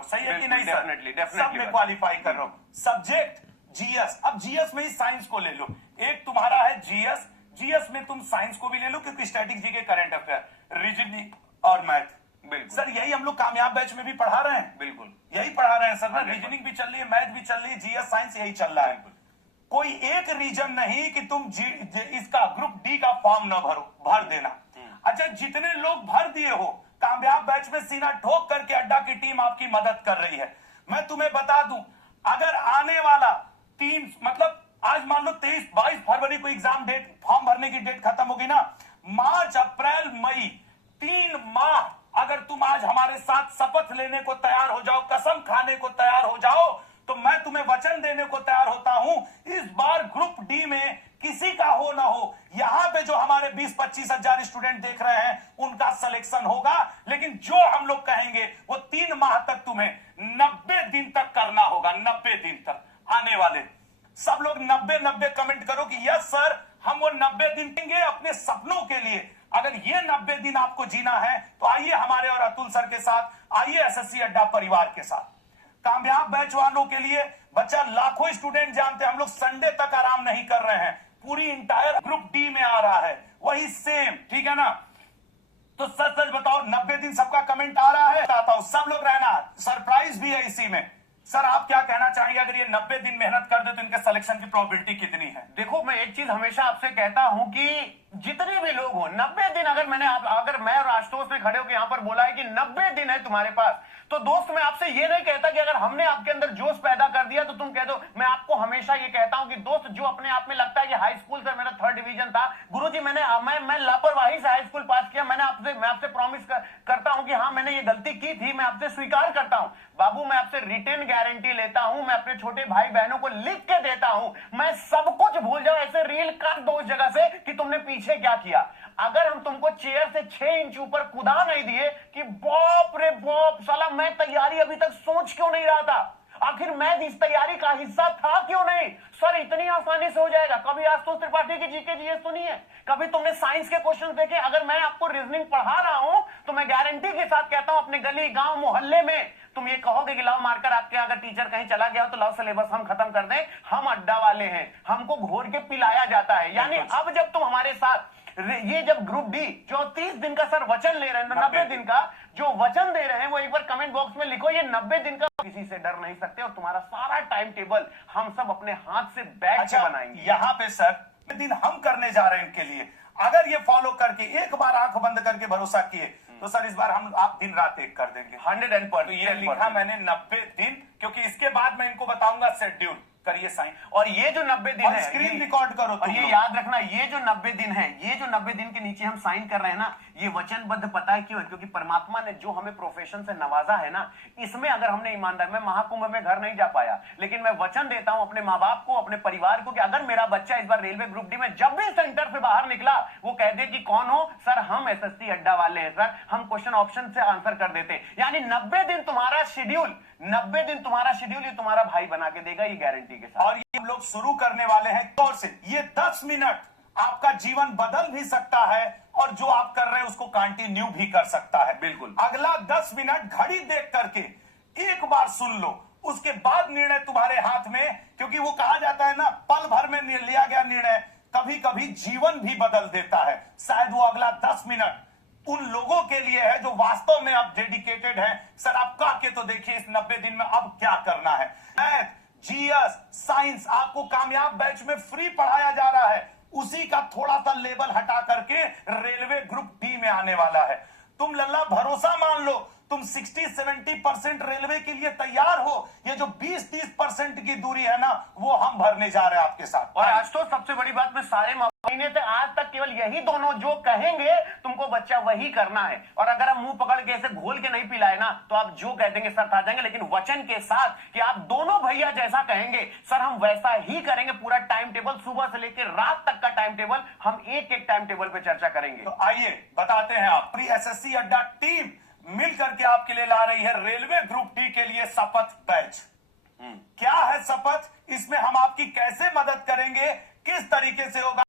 हो, सही है कि नहीं सर? डेफिनेटली सब में क्वालिफाई कर रहा हूं। सब्जेक्ट जीएस, अब जीएस में ही साइंस को ले लो, एक तुम्हारा है जीएस, जीएस में तुम साइंस को भी ले लो क्योंकि स्टैटिक जी के करंट अफेयर, रीजनिंग और मैथ। बिल्कुल सर यही हम लोग कामयाब बैच में भी पढ़ा रहे हैं, बिल्कुल यही पढ़ा रहे हैं सर ना, रीजनिंग भी चल रही है, मैथ भी चल रही है, जीएस साइंस यही चल रहा है। कोई एक रीजन नहीं कि तुम इसका ग्रुप डी का फॉर्म न भर देना। अच्छा, जितने लोग भर दिए हो, कामयाब बैच में सीना ठोक करके अड्डा की टीम आपकी मदद कर रही है। मैं तुम्हें बता दूं, अगर आने वाला मतलब आज मान लो 23-22 फरवरी को एग्जाम डेट, फॉर्म भरने की डेट खत्म होगी ना, मार्च अप्रैल मई 3 माह अगर तुम आज हमारे साथ शपथ लेने को तैयार हो जाओ, कसम खाने को तैयार हो जाओ, तो मैं तुम्हें वचन देने को तैयार होता हूं, इस बार ग्रुप डी में किसी का हो ना हो, यहां पे जो हमारे 20-25 हजार स्टूडेंट देख रहे हैं उनका सिलेक्शन होगा। लेकिन जो हम लोग कहेंगे वो 3 माह तक तुम्हें 90 दिन तक करना होगा। 90 दिन तक आने वाले सब लोग 90 कमेंट करो कि यस सर, हम वो 90 दिन देंगे अपने सपनों के लिए। अगर ये 90 दिन आपको जीना है तो आइए हमारे और अतुल सर के साथ, आइए एसएससी अड्डा परिवार के साथ। कामयाब बैच वालों के लिए बच्चा, लाखों स्टूडेंट जानते हैं हम लोग संडे तक आराम नहीं कर रहे हैं, पूरी इंटायर ग्रुप डी में आ रहा है वही सेम, ठीक है ना? तो सच सच बताओ, 90 दिन सबका कमेंट आ रहा है? बताता हूं, सब लोग रहना, सरप्राइज भी है इसी में। सर आप क्या कहना चाहेंगे, अगर ये 90 दिन मेहनत कर दे तो इनके सिलेक्शन की प्रोबेबिलिटी कितनी है? देखो, मैं एक चीज हमेशा आपसे कहता हूं कि जितने भी लोग हो, 90 दिन अगर मैं और आशुतोष ने खड़े होकर यहां पर बोला है कि 90 दिन है तुम्हारे पास, तो दोस्त मैं आपसे ये नहीं कहता कि अगर हमने आपके अंदर जोश पैदा कर दिया तो तुम कह दो। मैं आपको हमेशा ये कहता हूं कि दोस्त, जो अपने आप में लगता है कि हाई स्कूल से मेरा 3rd डिवीजन था, गुरुजी मैं लापरवाही से हाई स्कूल पास किया, मैं आपसे प्रॉमिस करता हूं कि हाँ मैंने ये गलती की थी, मैं आपसे स्वीकार करता हूं। बाबू, मैं आपसे रिटेन गारंटी लेता हूं, मैं अपने छोटे भाई बहनों को लिख के देता हूं, मैं सब कुछ भूल जाऊं, ऐसे रील काट दो उस जगह से कि तुमने पीछे क्या किया। अगर हम तुमको चेयर से 6 इंच ऊपर कूदा नहीं दिए कि बाप रे बाप, साला मैं तैयारी अभी तक सोच क्यों नहीं रहा था, आखिर मैं इस तैयारी का हिस्सा था क्यों नहीं, सर इतनी आसानी से हो जाएगा। कभी आशुतोष त्रिपाठी की जीके जीएस सुनी है? कभी तुमने साइंस के क्वेश्चन देखे? अगर मैं आपको रीजनिंग पढ़ा रहा हूं तो मैं गारंटी के साथ कहता हूं, अपने गली गांव मोहल्ले में तुम ये कहोगे कि लाओ मार्कर, आपके अगर टीचर कहीं चला गया हो तो लाओ सिलेबस हम खत्म कर दें, हम अड्डा वाले हैं, हमको घोर के पिलाया जाता है। यानी अब जब तुम हमारे साथ ये जब ग्रुप डी 34 दिन का सर वचन ले रहे हैं, 90 दिन का जो वचन दे रहे हैं, वो एक बार कमेंट बॉक्स में लिखो, ये 90 दिन का, किसी से डर नहीं सकते और तुम्हारा सारा टाइम टेबल हम सब अपने हाथ से बैठ के बनाएंगे। यहाँ पे सर दिन हम करने जा रहे हैं इनके लिए, अगर ये फॉलो करके एक बार आंख बंद करके भरोसा किए तो सर इस बार आप दिन रात एक कर देंगे 100%। तो ये लिखा मैंने 90 दिन, क्योंकि इसके बाद मैं इनको बताऊंगा शेड्यूल, करिए साइन। और ये जो 90 दिन है, स्क्रीन रिकॉर्ड करो, और ये याद रखना, ये जो 90 दिन है, ये जो 90 दिन के नीचे हम साइन कर रहे हैं ना, ये वचनबद्ध पता है क्यों है? क्योंकि परमात्मा ने जो हमें प्रोफेशन से नवाजा है ना, इसमें अगर हमने ईमानदार, मैं महाकुंभ में घर नहीं जा पाया, लेकिन मैं वचन देता हूं अपने माँ बाप को, अपने परिवार को, कि अगर मेरा बच्चा इस बार रेलवे ग्रुप डी में जब भी सेंटर से बाहर निकला, वो कह दे कि कौन हो सर, हम एसएससी अड्डा वाले हैं सर, हम क्वेश्चन ऑप्शन से आंसर कर देते हैं। यानी 90 दिन तुम्हारा शेड्यूल, 90 दिन तुम्हारा शेड्यूल ये तुम्हारा भाई बना के देगा, ये गारंटी के साथ। और ये हम लोग शुरू करने वाले हैं तौर से, ये 10 मिनट आपका जीवन बदल भी सकता है और जो आप कर रहे हैं उसको कंटिन्यू भी कर सकता है। बिल्कुल, अगला 10 मिनट घड़ी देख करके एक बार सुन लो, उसके बाद निर्णय तुम्हारे हाथ में, क्योंकि वो कहा जाता है ना, पल भर में लिया गया निर्णय कभी कभी जीवन भी बदल देता है। शायद वो अगला 10 मिनट उन लोगों के लिए है जो वास्तव में अब डेडिकेटेड है। सर आप कह के तो देखिए इस 90 दिन में अब क्या करना है। मैथ, जीएस, साइंस आपको कामयाब बैच में फ्री पढ़ाया जा रहा है, उसी का थोड़ा सा लेवल हटा करके रेलवे ग्रुप डी में आने वाला है। तुम लल्ला भरोसा मान लो, तुम 60-70% रेलवे के लिए तैयार हो, ये जो 20-30% की दूरी है ना, वो हम भरने जा रहे हैं आपके साथ। और आज तो सबसे बड़ी बात, मैं सारे महीने से आज तक केवल यही दोनों जो कहेंगे तुमको बच्चा वही करना है। और अगर हम मुंह पकड़ के ऐसे घोल के नहीं पिलाए ना, तो आप जो कह देंगे सर खा जाएंगे, लेकिन वचन के साथ कि आप दोनों भैया जैसा कहेंगे सर हम वैसा ही करेंगे। पूरा टाइम टेबल, सुबह से लेकर रात तक का टाइम टेबल, हम एक एक टाइम टेबल पे चर्चा करेंगे। तो आइए बताते हैं, आप प्री एसएससी अड्डा टीम मिल करके आपके लिए ला रही है रेलवे ग्रुप डी के लिए शपथ बैच। क्या है शपथ, इसमें हम आपकी कैसे मदद करेंगे, किस तरीके से होगा।